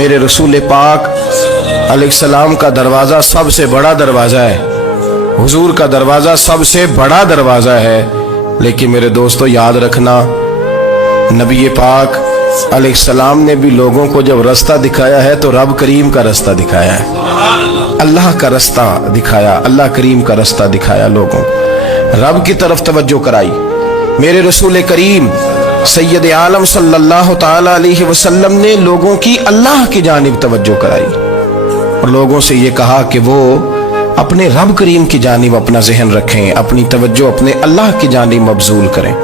मेरे रसूल पाक अलैहिस्सलाम का दरवाज़ा सबसे बड़ा दरवाज़ा है, हुजूर का दरवाज़ा सबसे बड़ा दरवाज़ा है। लेकिन मेरे दोस्तों याद रखना, नबी पाक अलैहिस्सलाम ने भी लोगों को जब रास्ता दिखाया है तो रब करीम का रास्ता दिखाया है, अल्लाह का रास्ता दिखाया, अल्लाह करीम का रास्ता दिखाया, लोगों रब की तरफ तवज्जो कराई। मेरे रसूल करीम सैयद आलम सल्लल्लाहु ताला अलैहि वसल्लम ने लोगों की अल्लाह की जानिब तवज्जो कराई और लोगों से ये कहा कि वो अपने रब करीम की जानिब अपना जहन रखें, अपनी तवज्जो अपने अल्लाह की जानिब मबजूल करें।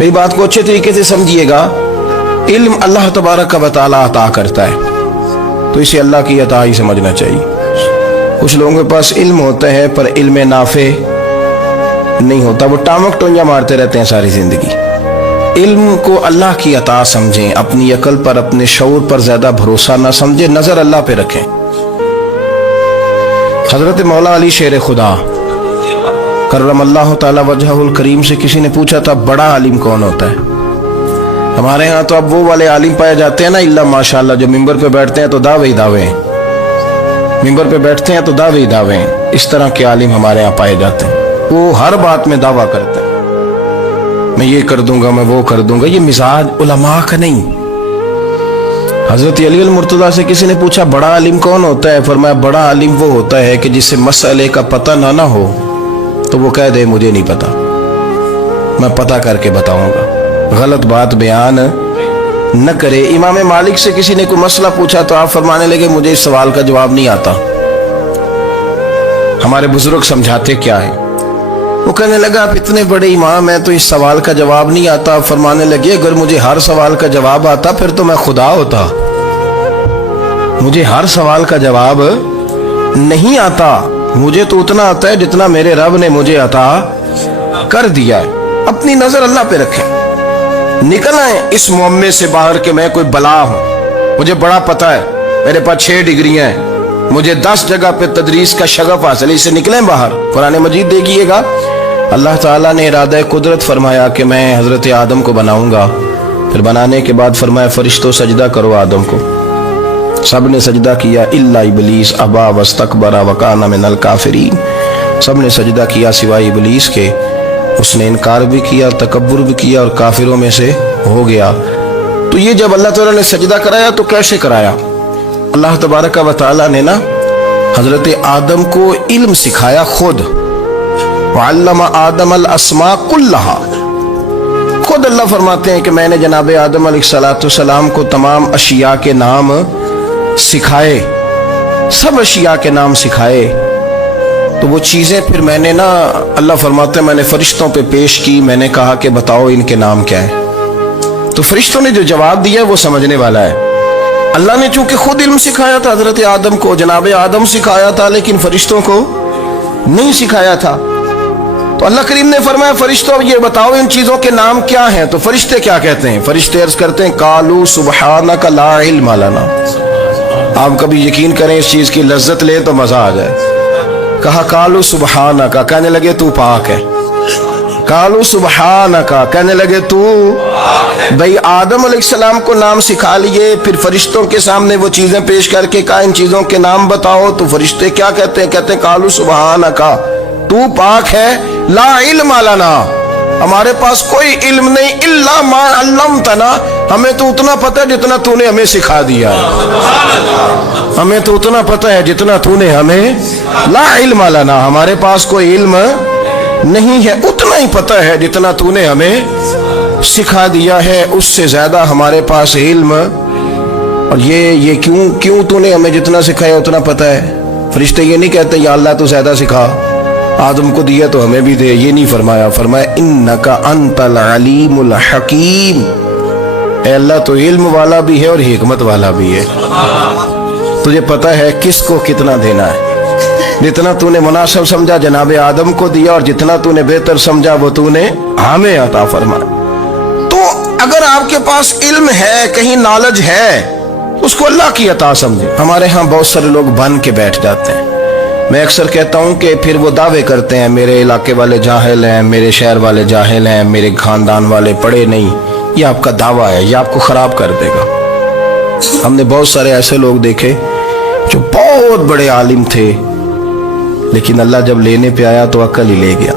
मेरी बात को अच्छे तरीके से समझिएगा, इल्म अल्लाह तबारक व तआला अता करता है तो इसे अल्लाह की अता ही समझना चाहिए। कुछ लोगों के पास इल्म होता है पर इल्म नाफे नहीं होता, वो टामक टोंजा मारते रहते हैं सारी जिंदगी। इल्म को अल्लाह की अता समझें, अपनी अकल पर अपने शऊर पर ज्यादा भरोसा ना समझें, नजर अल्लाह पे रखें। हजरत मौला अली शेर खुदा करमल्लाहु ताला वजहुल करीम से किसी ने पूछा था बड़ा आलिम कौन होता है। हमारे यहाँ तो अब वो वाले आलिम पाए जाते हैं ना, इल्ला माशाअल्लाह, जो मिंबर पे बैठते हैं तो दावे ही दावे, मिंबर पे बैठते हैं तो दावे ही दावे, इस तरह के आलिम हमारे यहाँ पाए जाते हैं। वो हर बात में दावा करते हैं, मैं ये कर दूंगा, मैं वो कर दूंगा। ये मिजाज उलमा का नहीं। हजरत अली अल मुर्तजा से किसी ने पूछा बड़ा आलिम कौन होता है, फरमाया बड़ा आलिम वो होता है कि जिसे मसले का पता ना हो तो वो कह दे मुझे नहीं पता, मैं पता करके बताऊंगा, गलत बात बयान न करे। इमाम मालिक से किसी ने कोई मसला पूछा तो आप फरमाने लगे मुझे इस सवाल का जवाब नहीं आता, हमारे बुजुर्ग समझाते क्या है। वो कहने लगा आप इतने बड़े इमाम हैं तो इस सवाल का जवाब नहीं आता। फरमाने लगे अगर मुझे हर सवाल का जवाब आता फिर तो मैं खुदा होता, मुझे हर सवाल का जवाब नहीं आता, मुझे तो उतना आता है जितना मेरे रब ने मुझे अता कर दिया है। अपनी नजर अल्लाह पे रखें, निकल आए इस मुअम्मे से बाहर के मैं कोई बला हूं, मुझे बड़ा पता है, मेरे पास 6 डिग्रियां हैं, मुझे 10 जगह पे तदरीस का शगफ हासिल है, इससे निकलें बाहर। कुरान मजीद देखिएगा, अल्लाह ताला ने इरादा कुदरत फरमाया कि मैं हजरत आदम को बनाऊंगा, फिर बनाने के बाद फरमाया फरिश्तों सजदा करो आदम को। सब ने सजदा किया इल्ला इबलीस अबा वस्तकबरा वकाना मिनल काफिरीन, सब ने सजदा किया सिवाय इबलीस के, उसने इनकार भी किया, तकब्बुर भी किया और काफिरों में से हो गया। तो ये जब अल्लाह ताला ने सजदा कराया तो कैसे कराया? अल्लाह तबारक व तआला ने ना हजरत आदम को इल्म सिखाया खुद, वअल्लमा आदम अल अस्मा कुल्लहा। खुद अल्लाह फरमाते हैं कि मैंने जनाब आदम अलैहिस्सलाम को तमाम अशिया के नाम सिखाए, सब अशिया के नाम सिखाए। तो वो चीज़ें फिर मैंने ना, अल्लाह फरमाते हैं मैंने फरिश्तों पे पेश की, मैंने कहा कि बताओ इनके नाम क्या है। तो फरिश्तों ने जो जवाब दिया वो समझने वाला है। अल्लाह ने चूंकि खुद इल्म सिखाया था हजरत आदम को, जनाब आदम सिखाया था, लेकिन फरिश्तों को नहीं सिखाया था। तो अल्लाह करीम ने फरमाया फरिश्तों ये बताओ इन चीजों के नाम क्या हैं। तो फरिश्ते क्या कहते हैं? फरिश्ते अर्ज करते हैं कालू सुबहानका ला इल्म लना। आप कभी यकीन करें इस चीज की लज्जत ले तो मजा आ जाए। कहा कालू सुबहानका, कहने लगे तू पाक है। कालू सुबहानका, कहने लगे तू, भाई आदम अलैहिस्सलाम को नाम सिखा लिए, फिर फरिश्तों के सामने वो चीजें पेश करके कहा इन चीजों के नाम बताओ। तो फरिश्ते क्या कहते हैं? कहते हैं कालू सुबहानका, तू पाक है, ला इल्म लना, हमारे पास कोई इल्म नहीं, इल्ला मा अल्लमतना, हमें तो उतना पता है जितना तूने हमें सिखा दिया है, हमें तो उतना पता है जितना तूने हमें, ला इल्म लना, हमारे पास कोई इल्म नहीं है, उतना ही पता है जितना तूने हमें सिखा दिया है, उससे ज्यादा हमारे पास इल्म। और ये क्यों तूने हमें जितना सिखाया उतना पता है? फरिश्ते ये नहीं कहते या अल्लाह तू ज्यादा सिखा, आदम को दिया तो हमें भी दे, ये नहीं फरमाया। फरमाया इन्नका अंतल अलीमुल हकीम, ए अल्लाह तो इल्म वाला भी है और हिकमत वाला भी है, तुझे पता है किसको कितना देना है। जितना तूने मुनासिब समझा जनाब आदम को दिया और जितना तूने बेहतर समझा वो तूने हमें अता फरमाया। तो अगर आपके पास इल्म है, कहीं नॉलेज है, उसको अल्लाह की अता समझे। हमारे यहाँ बहुत सारे लोग बन के बैठ जाते हैं। मैं अक्सर कहता हूँ कि फिर वो दावे करते हैं मेरे इलाके वाले जाहिल हैं, मेरे शहर वाले जाहिल हैं, मेरे खानदान वाले पढ़े नहीं। ये आपका दावा है, ये आपको खराब कर देगा। ہم نے بہت سارے ایسے لوگ دیکھے جو بہت بڑے عالم تھے، لیکن اللہ جب لینے پہ آیا تو عقل ہی لے گیا،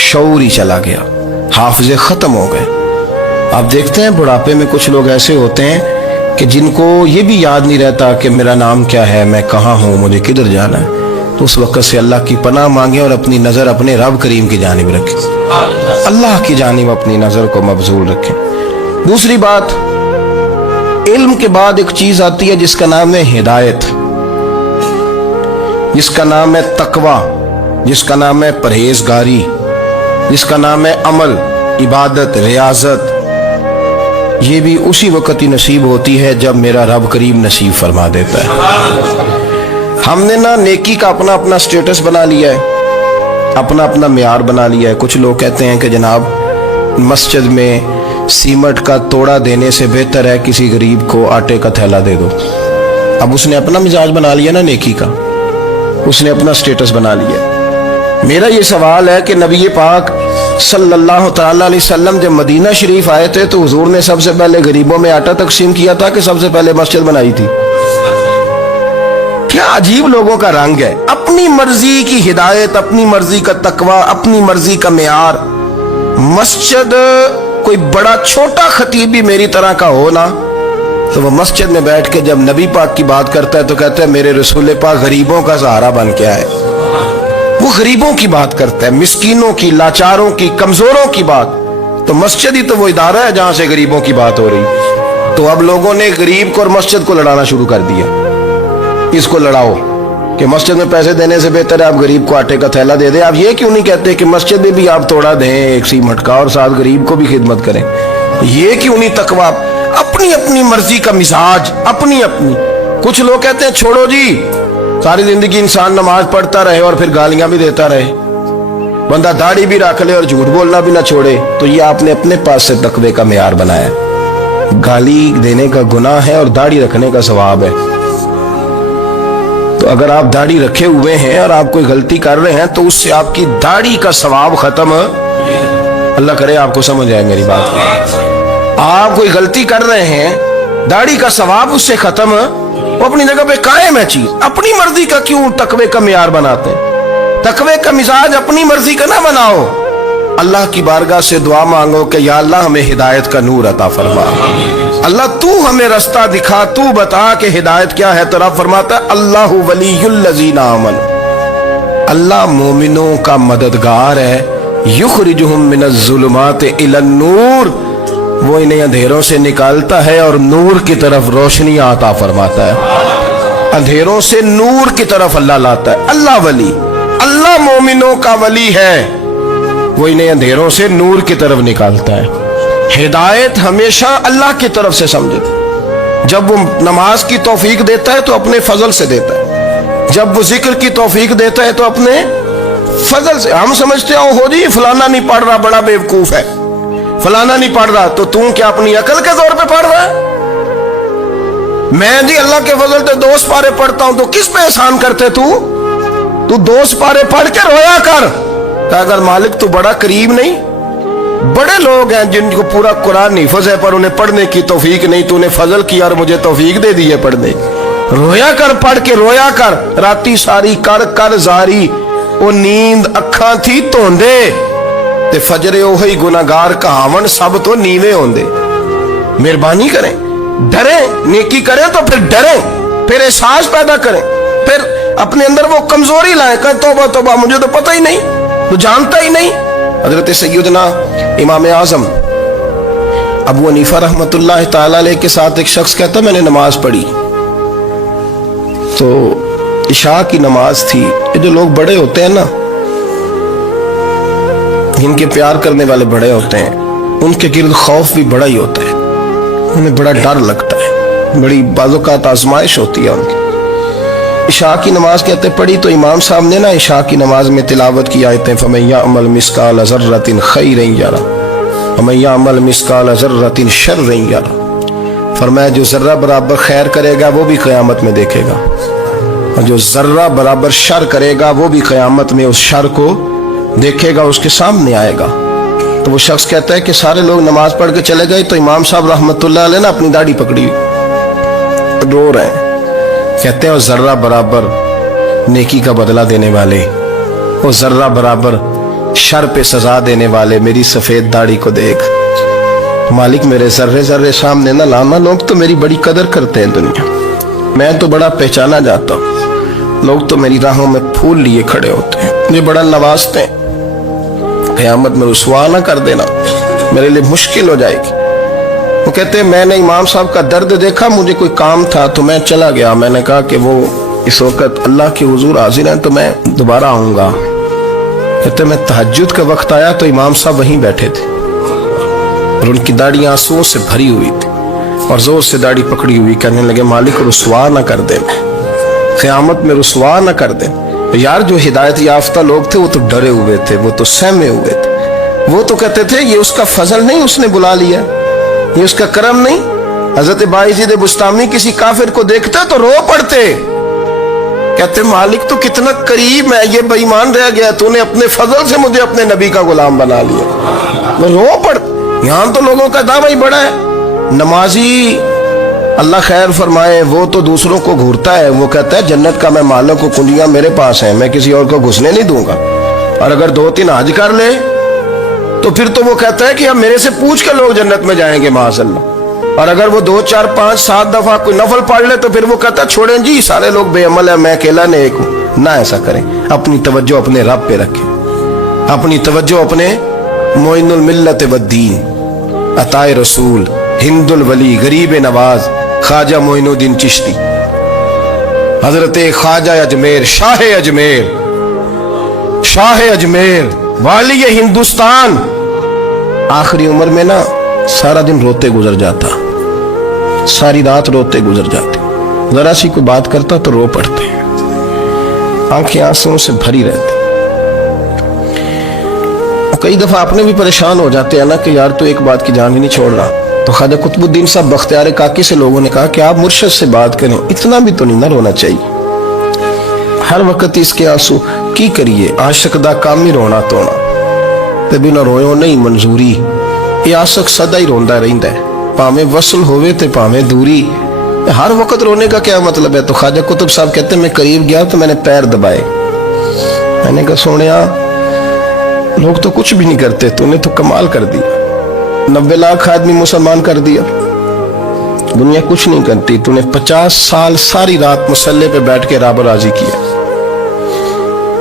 شعور ہی چلا گیا، حافظے ختم ہو گئے۔ آپ دیکھتے ہیں بڑھاپے میں کچھ لوگ ایسے ہوتے ہیں کہ جن کو یہ بھی یاد نہیں رہتا کہ میرا نام کیا ہے، میں کہاں ہوں، مجھے کدھر جانا ہے۔ تو اس وقت سے اللہ کی پناہ مانگیں اور اپنی نظر اپنے رب کریم کی جانب رکھیں، اللہ کی جانب اپنی نظر کو مبذول رکھیں۔ دوسری بات، علم کے بعد ایک چیز آتی ہے جس کا نام ہے ہدایت، جس کا نام ہے تقوی، جس کا نام ہے پرہیزگاری، جس کا نام ہے عمل، عبادت، ریاضت۔ یہ بھی اسی وقت ہی نصیب ہوتی ہے جب میرا رب کریم نصیب فرما دیتا ہے۔ ہم نے نا نیکی کا اپنا اپنا سٹیٹس بنا لیا ہے، اپنا اپنا معیار بنا لیا ہے۔ کچھ لوگ کہتے ہیں کہ جناب مسجد میں سیمٹ کا توڑا دینے سے بہتر ہے کسی غریب کو آٹے کا تھیلا دے دو۔ اب اس نے اپنا مزاج بنا لیا نا نیکی کا، اس نے اپنا سٹیٹس بنا لیا۔ میرا یہ سوال ہے کہ نبی پاک صلی اللہ تعالی علیہ وسلم جب مدینہ شریف آئے تھے تو حضور نے سب سے پہلے غریبوں میں آٹا تقسیم کیا تھا کہ سب سے پہلے مسجد بنائی تھی؟ کیا عجیب لوگوں کا رنگ ہے، اپنی مرضی کی ہدایت، اپنی مرضی کا تقوی، اپنی مرضی کا معیار۔ مسجد کوئی بڑا چھوٹا خطیب بھی میری طرح کا ہو نا، تو وہ مسجد میں بیٹھ کے جب نبی پاک کی بات کرتا ہے تو کہتا ہے میرے رسول پاک غریبوں کا سہارا بن کے آئے۔ وہ غریبوں کی بات کرتا ہے، مسکینوں کی، لاچاروں کی، کمزوروں کی بات۔ تو مسجد ہی تو وہ ادارہ ہے جہاں سے غریبوں کی بات ہو رہی۔ تو اب لوگوں نے غریب کو اور مسجد کو لڑانا شروع کر دیا، اس کو لڑاؤ کہ مسجد میں پیسے دینے سے بہتر ہے آپ غریب کو آٹے کا تھیلا دے دیں۔ آپ یہ کیوں نہیں کہتے کہ مسجد میں بھی آپ توڑا دیں ایک سیمٹ کا اور ساتھ غریب کو بھی خدمت کریں؟ یہ کیوں نہیں تقویٰ؟ اپنی اپنی مرضی کا مزاج، اپنی اپنی۔ کچھ لوگ کہتے ہیں چھوڑو جی، ساری زندگی انسان نماز پڑھتا رہے اور پھر گالیاں بھی دیتا رہے، بندہ داڑھی بھی رکھ لے اور جھوٹ بولنا بھی نہ چھوڑے۔ تو یہ آپ نے اپنے پاس سے تقوی کا معیار بنایا ہے۔ گالی دینے کا گناہ ہے اور داڑھی رکھنے کا ثواب ہے۔ تو اگر آپ داڑھی رکھے ہوئے ہیں اور آپ کوئی غلطی کر رہے ہیں تو اس سے آپ کی داڑھی کا ثواب ختم، اللہ کرے آپ کو سمجھ آئے میری بات۔ آپ کوئی غلطی کر رہے ہیں، داڑھی کا ثواب اس سے ختم، وہ اپنی جگہ پہ قائم ہے چیز۔ اپنی مرضی کا کیوں تقوی کا معیار بناتے ہیں؟ تقوی کا مزاج اپنی مرضی کا نہ بناؤ۔ اللہ کی بارگاہ سے دعا مانگو کہ یا اللہ ہمیں ہدایت کا نور عطا فرما، اللہ تو ہمیں رستہ دکھا، تو بتا کہ ہدایت کیا ہے۔ تو رب فرماتا ہے اللہ ولی الذین آمنوا، اللہ مومنوں کا مددگار ہے، یخرجہم من الظلمات الی النور، وہ انہیں اندھیروں سے نکالتا ہے اور نور کی طرف روشنی عطا فرماتا ہے۔ اندھیروں سے نور کی طرف اللہ لاتا ہے۔ اللہ ولی، اللہ مومنوں کا ولی ہے، وہ انہیں اندھیروں سے نور کی طرف نکالتا ہے۔ ہدایت ہمیشہ اللہ کی طرف سے سمجھے۔ جب وہ نماز کی توفیق دیتا ہے تو اپنے فضل سے دیتا ہے، جب وہ ذکر کی توفیق دیتا ہے تو اپنے فضل سے۔ ہم سمجھتے ہیں ہو جی فلانا نہیں پڑھ رہا بڑا بیوقوف ہے، فلانا نہیں پڑھ رہا، تو تم کیا اپنی عقل کے طور پہ پڑھ رہا ہے؟ میں جی اللہ کے فضل سے 2 سپارے پڑھتا ہوں، تو کس پہ احسان کرتے تو 2 سپارے پڑھ کے رویا کر کہ اگر مالک تو بڑا کریم نہیں؟ بڑے لوگ ہیں جن کو پورا قرآن حفظ ہے پر انہیں پڑھنے کی توفیق نہیں، تو انہیں فضل کیا اور مجھے توفیق دے دی ہے پڑھنے۔ رویا کر، پڑھ کے رویا کر، راتی ساری کر کر زاری، وہ نیند اکھاں تھی توندے تے فجرے اوہی گناہگار کہاون سب تو نیوے ہوندے۔ مہربانی کریں، ڈریں، نیکی کریں تو پھر ڈریں، پھر احساس پیدا کریں، پھر اپنے اندر وہ کمزوری لائیں کہ توبہ توبہ مجھے تو پتہ ہی نہیں، تو جانتا ہی نہیں۔ حضرت سیدنا امام اعظم ابو حنیفہ رحمۃ اللہ تعالی علیہ کے ساتھ ایک شخص کہتا میں نے نماز پڑھی تو عشاء کی نماز تھی۔ یہ جو لوگ بڑے ہوتے ہیں نا، جن کے پیار کرنے والے بڑے ہوتے ہیں، ان کے گرد خوف بھی بڑا ہی ہوتا ہے، انہیں بڑا ڈر لگتا ہے، بڑی بعض اوقات آزمائش ہوتی ہے ان کی۔ عشاء کی نماز کہتے پڑھی تو امام صاحب نے نا عشاء کی نماز میں تلاوت کی آیتیں فَمَن يَعْمَلْ مِثْقَالَ ذَرَّةٍ خَيْرًا يَرَهُ وَمَن يَعْمَلْ مِثْقَالَ ذَرَّةٍ شَرًّا يَرَهُ، فرمایا جو ذرہ برابر خیر کرے گا وہ بھی قیامت میں دیکھے گا، اور جو ذرہ برابر شر کرے گا وہ بھی قیامت میں اس شر کو دیکھے گا، اس کے سامنے آئے گا۔ تو وہ شخص کہتا ہے کہ سارے لوگ نماز پڑھ کے چلے گئے تو امام صاحب رحمۃ اللہ علیہ نے اپنی داڑھی پکڑی रो रहे हैं। कहते हैं, और जर्रा बराबर नेकी का बदला देने वाले, वो जर्रा बराबर शर पे सजा देने वाले मेरी सफेद दाढ़ी को देख। मालिक मेरे जर्रे जर्रे सामने ना लाना, लोग तो मेरी बड़ी कदर करते हैं दुनिया, मैं तो बड़ा पहचाना जाता हूँ, लोग तो मेरी राहों में फूल लिए खड़े होते हैं, मुझे बड़ा नवाजते हैं। क़यामत में रुसवा ना कर देना, मेरे लिए मुश्किल हो जाएगी। वो कहते हैं, मैंने इमाम साहब का दर्द देखा, मुझे कोई काम था तो मैं चला गया। मैंने कहा कि वो इस वक्त अल्लाह के हुजूर हाजिर हैं तो मैं दोबारा आऊँगा। कहते मैं तहज्जुद का वक्त आया तो इमाम साहब वहीं बैठे थे और उनकी दाढ़ी आंसुओं से भरी हुई थी और जोर से दाढ़ी पकड़ी हुई, कहने लगे, मालिक रुसवा न कर दे, क़यामत में रुसवा न कर दे। तो यार जो हिदायत याफ्ता लोग थे वो तो डरे हुए थे, वो तो सहमे हुए थे, वो तो कहते थे ये उसका फजल नहीं, उसने बुला लिया, ये उसका करम नहीं। हजरत बायजीद बुस्तामी किसी काफिर को देखते तो रो पड़ते, कहते मालिक तो कितना करीब है, ये बेईमान रह गया, तूने अपने फजल से मुझे अपने नबी का गुलाम बना लिया। मैं रो पड़, यहां तो लोगों का दावा ही बड़ा है। नमाजी अल्लाह खैर फरमाए, वो तो दूसरों को घूरता है, वो कहता है जन्नत का मैं मालिक को कुंडियां मेरे पास है, मैं किसी और को घुसने नहीं दूंगा। और अगर 2-3 हज कर ले तो फिर तो वो कहता है कि अब मेरे से पूछ के लोग जन्नत में जाएंगे माज़अल्लाह। और अगर वो 2, 4, 5, 7 दफा कोई नफल पढ़ ले तो फिर वो कहता है छोड़ें जी, सारे लोग बेअमल है, मैं अकेला नेक हूं। ना ऐसा करें, अपनी तवज्जो अपने रब पे रखें, अपनी तवज्जो अपने मोइनुल मिल्लत वद्दीन, अताए रसूल, हिंदुल वली, गरीब नवाज, ख्वाजा मोइनुद्दीन चिश्ती, हजरत ख्वाजा अजमेर, शाह अजमेर, वाली हिंदुस्तान। आखिरी उम्र में ना सारा दिन रोते गुजर जाता, सारी रात रोते गुजर जाते, जरा सी कोई बात करता तो रो पड़ते, आंखें आंसुओं से भरी रहती। कई दफा अपने भी परेशान हो जाते हैं ना कि यार तो एक बात की जान ही नहीं छोड़ रहा। तो ख्वाजा कुतुबुद्दीन साहब बख्तियार काकी से लोगों ने कहा कि आप मुर्शिद से बात करें, इतना भी तो नहीं ना रोना चाहिए, हर वक्त इसके आंसू की करिए, आशिक दा काम ही रोना तोना, ते बिना रोयो नहीं मंजूरी। ये आशिक सदा ही रोंदा रहिंदा है, भावें वसल होवे ते भावें दूरी, हर वक्त रोने का क्या मतलब है। तो ख्वाजा कुतुब साहब कहते मैं करीब गया तो मैंने पैर दबाए, मैंने कहा सोनिया लोग तो कुछ भी नहीं करते, तूने तो कमाल कर दिया, 90 लाख आदमी मुसलमान कर दिया, दुनिया कुछ नहीं करती, तूने 50 साल सारी रात मुसल्ले पे बैठ के रब राजी किया।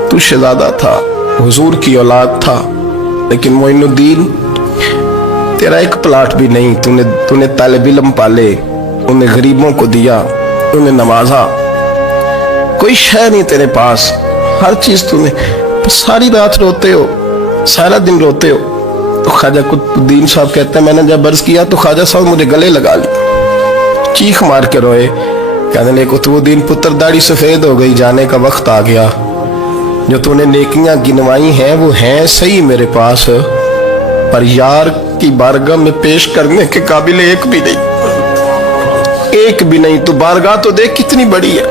तू शहजादा था, हुजूर की औलाद था, लेकिन मोइनुद्दीन तेरा एक प्लाट भी नहीं, तूने तालिब इल्म पाले, उन्हें गरीबों को दिया, उन्हें नवाजा, कोई शय नहीं तेरे पास, हर चीज तूने, सारी रात रोते हो, सारा दिन रोते हो। तो ख्वाजा कुतुबुद्दीन साहब कहते हैं मैंने जब अर्ज किया तो ख्वाजा साहब मुझे गले लगा लिया, चीख मार के रोए, कहने लगे कुतुबुद्दीन पुत्र दाढ़ी सफेद हो गई, जाने का वक्त आ गया, जो तूने नेकियां गिनवाई हैं वो हैं सही मेरे पास, पर यार की बारगाह में पेश करने के काबिल एक भी नहीं। तो बारगाह तो देख कितनी बड़ी है,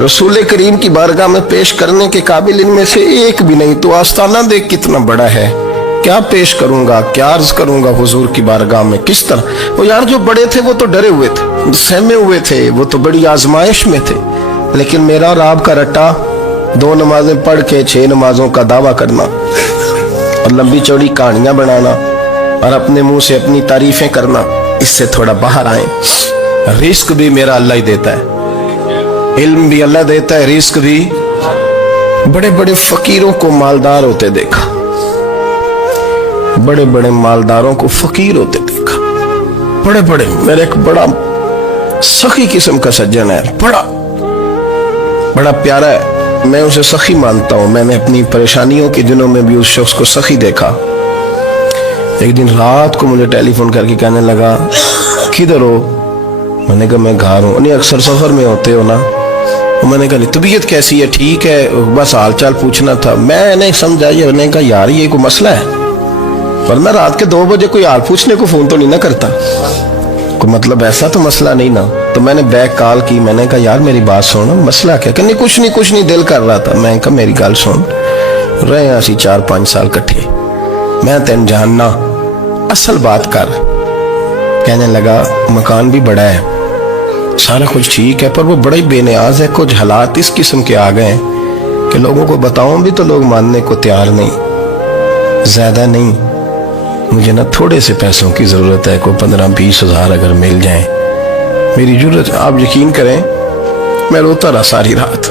रसूल करीम की बारगाह में पेश करने के काबिल इनमें से एक भी नहीं, तो आस्ताना देख कितना बड़ा है, क्या पेश करूंगा, क्या अर्ज करूंगा हुजूर की बारगाह में, किस तरह। वो यार जो बड़े थे वो तो डरे हुए थे, सहमे हुए थे, वो तो बड़ी आजमाइश में थे, लेकिन मेरा और आपका रट्टा 2 नमाजें पढ़ के 6 नमाजों का दावा करना और लंबी चौड़ी कहानियां बनाना और अपने मुंह से अपनी तारीफें करना, इससे थोड़ा बाहर आए। रिस्क भी मेरा अल्लाह ही देता है, इल्म भी अल्लाह देता है, रिस्क भी। बड़े बड़े फकीरों को मालदार होते देखा, बड़े बड़े मालदारों को फकीर होते देखा, बड़े बड़े। मेरे एक बड़ा सखी किस्म का सज्जन है, बड़ा प्यारा है, मैं उसे सखी मानता हूं। मैंने अपनी परेशानियों के दिनों में भी उस शख्स को सखी देखा। एक दिन रात को मुझे टेलीफोन करके कहने लगा किधर हो, मैंने कहा मैं घर हूँ। नहीं अक्सर सफर में होते हो ना, तो मैंने कहा तबीयत कैसी है, ठीक है, बस हाल चाल पूछना था। मैंने समझा, मैंने कहा यार ये कोई मसला है, वरना रात के 2 बजे कोई हाल पूछने को फोन तो नहीं ना करता, कोई मतलब ऐसा तो मसला नहीं ना। तो मैंने बैक कॉल की, मैंने कहा यार मेरी बात सुनो, मसला क्या। कहने कुछ नहीं दिल कर रहा था। मैं कहा मेरी गल सुन, रहे असी 4-5 साल कट्ठे, मैं तेन जानना, असल बात कर। कहने लगा मकान भी बड़ा है, सारा कुछ ठीक है, पर वो बड़ा ही बेनियाज है। कुछ हालात इस किस्म के आ गए हैं कि लोगों को बताऊं भी तो लोग मानने को तैयार नहीं, ज्यादा नहीं, मुझे ना थोड़े से पैसों की जरूरत है, कोई 15-20 हज़ार अगर मिल जाए मेरी जरूरत। आप यकीन करें मैं रोता रहा सारी रात।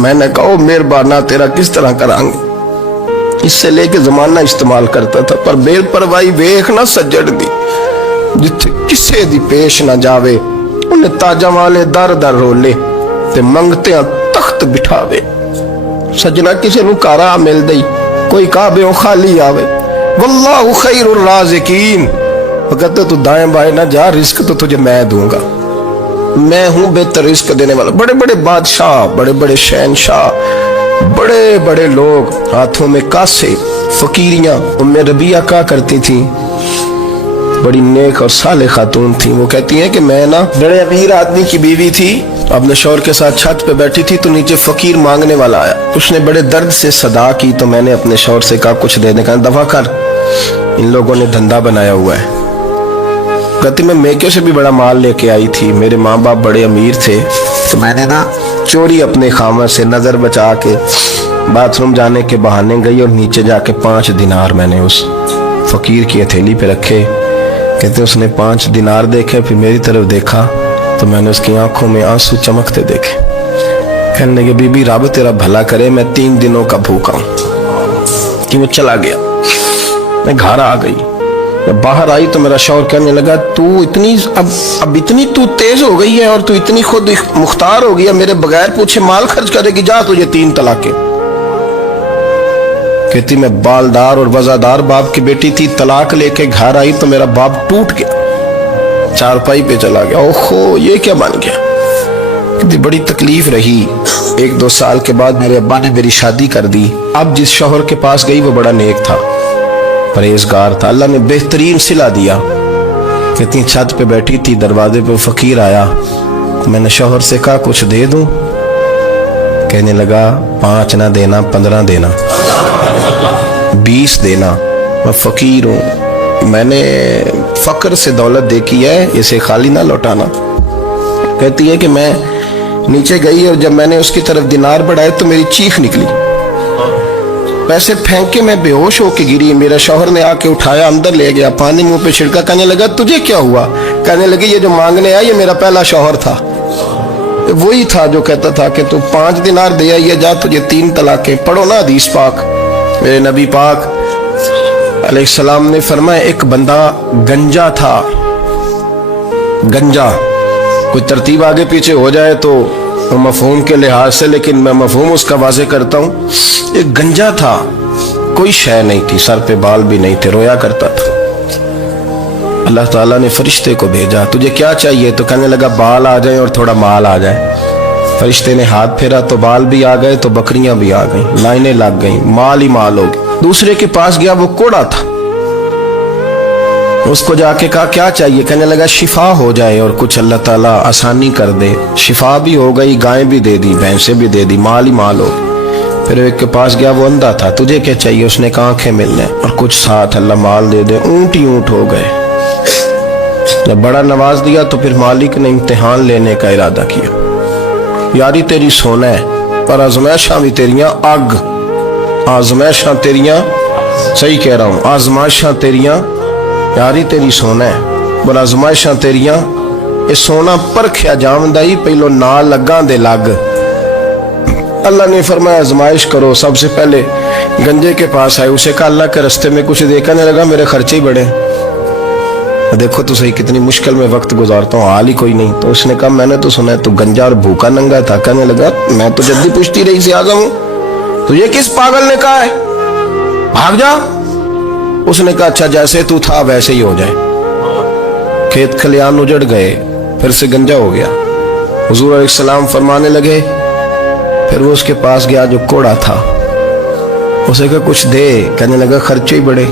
मैंने कहा मेहरबाना तेरा किस तरह करांगे, इससे लेके जमाना इस्तेमाल करता था, पर बेपरवाही वेख ना सज्जड़ दी, जिथे किसे दी पेश ना जावे उन्हें ताजा वाले दर दर रोले ते मंगते तख्त बिठावे। सजना किसे नु कारा मिल दई, कोई काबे खाली आवे। वल्लाहु खैरुर राज़िकीन, वो कहते तू दाएं बाएं ना जा, रिस्क तो तुझे मैं दूंगा, मैं हूं बेहतर रिस्क देने वाला। बड़े बड़े बादशाह, बड़े बड़े शहनशाह, बड़े बड़े लोग, हाथों में कासे, फकीरियां। उम्मे रबिया क्या करती थी, बड़ी नेक और साले खातून थी। वो कहती हैं कि मैं ना बड़े अमीर आदमी की बीवी थी, अपने शौहर के साथ छत पे बैठी थी तो नीचे फकीर मांगने वाला आया, उसने बड़े दर्द से सदा की, तो मैंने अपने शौहर से कहा कुछ देने का, दफा कर, इन लोगों ने धंधा बनाया हुआ है। कहती मैं मेके से भी बड़ा माल लेके आई थी, मेरे माँ बाप बड़े अमीर थे, तो मैंने ना चोरी अपने खामद से नजर बचा के बाथरूम जाने के बहाने गई और नीचे जाके 5 दिनार मैंने उस फकीर की हथेली पे रखे। कहते उसने 5 दिनार देखे, फिर मेरी तरफ देखा तो मैंने उसकी आंखों में आंसू चमकते देखे। कहने लगे बीबी रब तेरा भला करे, मैं 3 दिनों का भूखा हूं। कि वो चला गया, मैं घर आ गई। जब बाहर आई तो मेरा शौहर कहने लगा तू इतनी अब इतनी तू तेज हो गई है और तू इतनी खुद मुख्तार हो गई है, मेरे बगैर पूछे माल खर्च करेगी, जा तुझे 3 तलाके। कहती मैं बालदार और वजादार बाप की बेटी थी, तलाक लेके घर आई तो मेरा बाप टूट गया, चारपाई पे चला गया। ओहो ये क्या बन गया। कहती बड़ी तकलीफ रही। 1-2 साल के बाद मेरे अब्बा ने मेरी शादी कर दी। अब जिस शौहर के पास गई वो बड़ा नेक था, परहेजगार था, अल्लाह ने बेहतरीन सिला दिया। कहती छत पे बैठी थी, दरवाजे पे फकीर आया, मैंने शौहर से कहा कुछ दे दूं। कहने लगा 5 ना देना, 15 देना, 20 देना, मैं फकीर हूं, मैंने फक्र से दौलत देखी है, इसे खाली ना लौटाना। कहती है कि मैं नीचे गई और जब मैंने उसकी तरफ दिनार बढ़ाए तो मेरी चीख निकली, पैसे फेंक के मैं बेहोश होके गिरी। मेरा शौहर ने आके उठाया, अंदर ले गया, पानी मुंह पे छिड़का। कहने लगा तुझे क्या हुआ। कहने लगे ये जो मांगने आया ये मेरा पहला शौहर था, वही था जो कहता था कि तू 5 दिनार दे आई है, जा तुझे 3 तलाके। पढ़ो ना हदीस पाक, मेरे नबी पाक अलैहिस्सलाम ने फरमाया एक बंदा गंजा था। गंजा कोई तरतीब आगे पीछे हो जाए तो मफहूम के लिहाज से, लेकिन मैं मफहूम उसका वाज़े करता हूँ। एक गंजा था, कोई शय नहीं थी, सर पे बाल भी नहीं थे, रोया करता था। अल्लाह ताला ने फरिश्ते को भेजा, तुझे क्या चाहिए। तो कहने लगा बाल आ जाए और थोड़ा माल आ जाए। फरिश्ते ने हाथ फेरा तो बाल भी आ गए, तो बकरियां भी आ गई, लाइनें लग गई, माल ही माल हो गया। दूसरे के पास गया, वो कोड़ा था, उसको जाके कहा क्या चाहिए। कहने लगा शिफा हो जाए और कुछ अल्लाह ताला आसानी कर दे। शिफा भी हो गई, गायें भी दे दी, भैंसें भी दे दी, माल ही माल हो। फिर एक के पास गया, वो अंधा था, तुझे क्या चाहिए। उसने कहा आंखें मिलने और कुछ साथ अल्लाह माल दे दे। ऊंट ही ऊंट हो गए। जब बड़ा नवाज दिया तो फिर मालिक ने इम्तिहान लेने का इरादा किया। यारी तेरी सोना है पर आजमाइशां भी तेरियां अग, आजमाइशां तेरियां, सही कह रहा हूं, आजमाइशां तेरियां, यारी तेरी सोना है पर आजमाइशां तेरियां। ये सोना परखिया जावंदा ही पहलो नाल लगा दे लग। अल्लाह ने फरमाया आजमाइश करो। सबसे पहले गंजे के पास आए, उसे कहा अल्लाह के रास्ते में कुछ दे। कहने लगा मेरे खर्चे ही बड़े, देखो तो सही कितनी मुश्किल में वक्त गुजारता हूँ, हाल ही कोई नहीं। तो उसने कहा मैंने तो सुना है तू गंजा और भूखा नंगा था। कहने लगा मैं तो जल्दी पूछती रही से आजम हूँ, तुझे किस पागल ने कहा है भाग जा। उसने कहा अच्छा जैसे तू था वैसे ही हो जाए। खेत खलियान उजड़ गए, फिर से गंजा हो गया। हुजूर अलैहिस्सलाम फरमाने लगे, फिर वो उसके पास गया जो कोड़ा था, उसे कहा कुछ दे। कहने लगा खर्चे ही बड़े,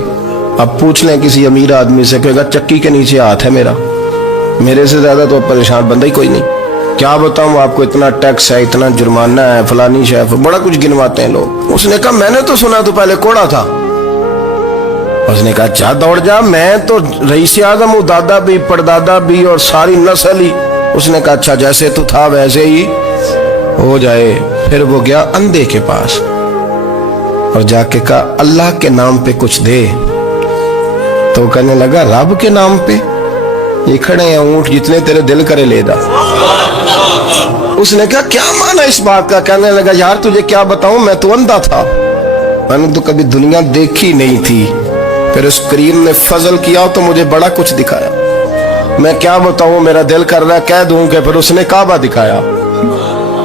अब पूछ लें किसी अमीर आदमी से, कहेगा चक्की के नीचे हाथ है मेरा, मेरे से ज्यादा तो परेशान बंदा ही कोई नहीं। क्या बताऊं आपको, इतना टैक्स है, इतना जुर्माना है, फलानी शहर, बड़ा कुछ गिनवाते हैं लोग। उसने कहा मैंने तो सुना तो पहले कोड़ा था। उसने कहा अच्छा दौड़ जा, मैं तो रईस आज़म हूँ, दादा भी, परदादा भी और सारी नस्ल ही اس نے کہا اچھا جیسے تو تھا ویسے ہی ہو جائے. پھر وہ گیا اندھے کے پاس اور جا کے کہا اللہ کے نام پہ کچھ دے. تو کہنے لگا رب کے نام پہ؟ یہ کھڑے ہیں اونٹ جتنے تیرے دل کرے لے دا. اس نے کہا کیا معنی اس بات کا؟ کہنے لگا یار تجھے کیا بتاؤں، میں تو اندھا تھا، میں نے تو کبھی دنیا دیکھی نہیں تھی. پھر اس کریم نے فضل کیا تو مجھے بڑا کچھ دکھایا. میں کیا بتاؤں، میرا دل کر رہا ہے کہہ دوں کہ پھر اس نے کعبہ دکھایا،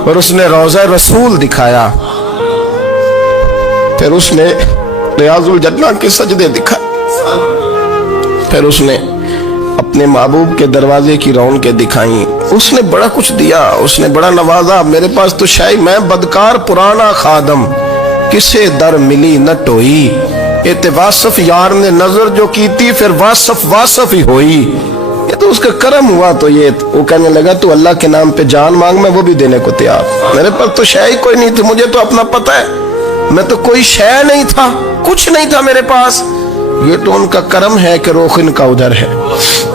پھر اس نے روضہ رسول دکھایا، پھر اس نے ریاض الجنہ کے سجدے دکھائے، پھر اس نے اپنے محبوب کے دروازے کی رونقیں دکھائیں. اس نے بڑا کچھ دیا، اس نے بڑا نوازا. میرے پاس تو شاید میں بدکار پرانا خادم، کسے در ملی نہ ٹوئی. واصف یار نے نظر جو کی تھی پھر واصف ہی ہوئی. یہ تو اس کا کرم ہوا. تو یہ وہ کہنے لگا تو اللہ کے نام پہ جان مانگ، میں وہ بھی دینے کو تیار. میرے پاس تو شے ہی کوئی نہیں تھی، مجھے تو اپنا پتہ ہے، میں تو کوئی شے نہیں تھا، کچھ نہیں تھا میرے پاس. یہ تو ان کا کرم ہے کہ رخ ان کا ادھر ہے.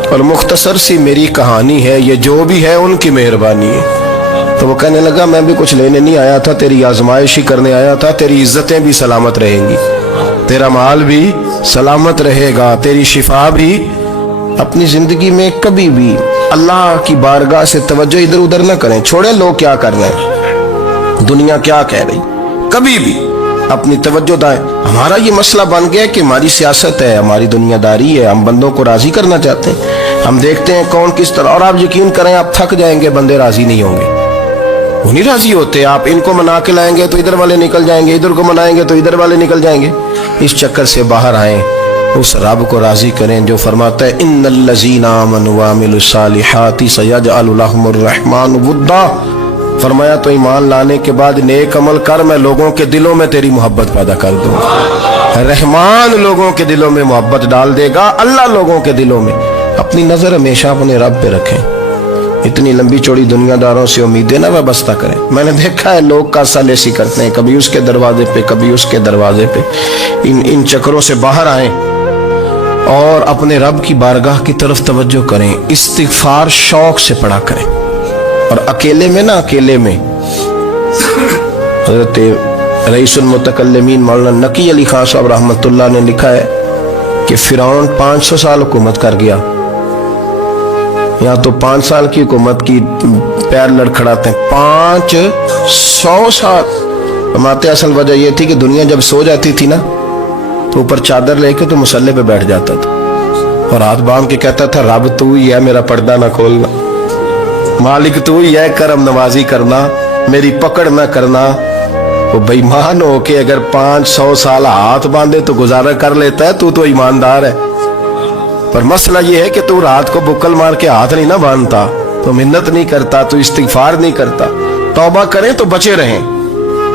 اور مختصر سی میری کہانی ہے، یہ جو بھی ہے ان کی مہربانی ہے. تو وہ کہنے لگا میں بھی کچھ لینے نہیں آیا تھا، تیری آزمائش ہی کرنے آیا تھا. تیری عزتیں بھی سلامت رہیں گی، تیرا مال بھی سلامت رہے گا، تیری شفا بھی. اپنی زندگی میں کبھی بھی اللہ کی بارگاہ سے توجہ ادھر ادھر نہ کریں. چھوڑیں لوگ کیا کر رہے ہیں، دنیا کیا کہہ رہی. کبھی بھی اپنی توجہ دائیں. ہمارا یہ مسئلہ بن گیا کہ ہماری سیاست ہے، ہماری دنیا داری ہے، ہم بندوں کو راضی کرنا چاہتے ہیں. ہم دیکھتے ہیں کون کس طرح، اور آپ یقین کریں آپ تھک جائیں گے، بندے راضی نہیں ہوں گے، وہ نہیں راضی ہوتے. آپ ان کو منا کے لائیں گے تو ادھر والے نکل جائیں گے، ادھر کو منائیں گے تو ادھر والے نکل جائیں گے. اس چکر سے باہر آئیں، اس رب کو راضی کریں جو فرماتا ہے ان الذین آمنوا وعملوا الصالحات سیجعل لهم الرحمن ودا. فرمایا تو ایمان لانے کے بعد نیک عمل کر، میں لوگوں کے دلوں میں تیری محبت پیدا کر دوں گا. رحمان لوگوں کے دلوں میں محبت ڈال دے گا. اللہ لوگوں کے دلوں میں. اپنی نظر ہمیشہ اپنے رب پہ رکھیں. اتنی لمبی چوڑی دنیا داروں سے امیدیں نہ وابستہ کریں. میں نے دیکھا ہے لوگ کا سالیسی کرتے ہیں، کبھی اس کے دروازے پہ کبھی اس کے دروازے پہ. ان چکروں سے باہر آئیں اور اپنے رب کی بارگاہ کی طرف توجہ کریں. استغفار شوق سے پڑھا کریں. اور اکیلے میں نا، اکیلے میں حضرت رئیس المتکلمین مولانا نقی علی خان صاحب رحمۃ اللہ نے لکھا ہے کہ فرعون 500 سال حکومت کر گیا. یہاں تو 5 سال کی حکومت کی پیر لڑکھڑاتے ہیں. 500 سال. فرماتے اصل وجہ یہ تھی کہ دنیا جب سو جاتی تھی نا تو اوپر چادر لے کے تو مصلے پہ بیٹھ جاتا تھا اور ہاتھ باندھ کے کہتا تھا رب تو ہی ہے، میرا پردہ نہ کھولنا، مالک تو ہی ہے، کرم نوازی کرنا، میری پکڑ نہ کرنا. وہ بے ایمان ہو کے اگر 500 سال ہاتھ باندھے تو گزارا کر لیتا ہے، تو ایماندار ہے. پر مسئلہ یہ ہے کہ تو رات کو بکل مار کے ہاتھ نہیں نہ باندھتا، تو منت نہیں کرتا، تو استغفار نہیں کرتا. توبہ کریں تو بچے رہیں.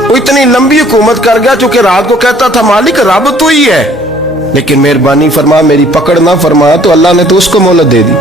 وہ اتنی لمبی حکومت کر گیا چونکہ رات کو کہتا تھا مالک رب تو ہی ہے، لیکن مہربانی فرما، میری پکڑ نہ فرما، تو اللہ نے تو اس کو مہلت دے دی.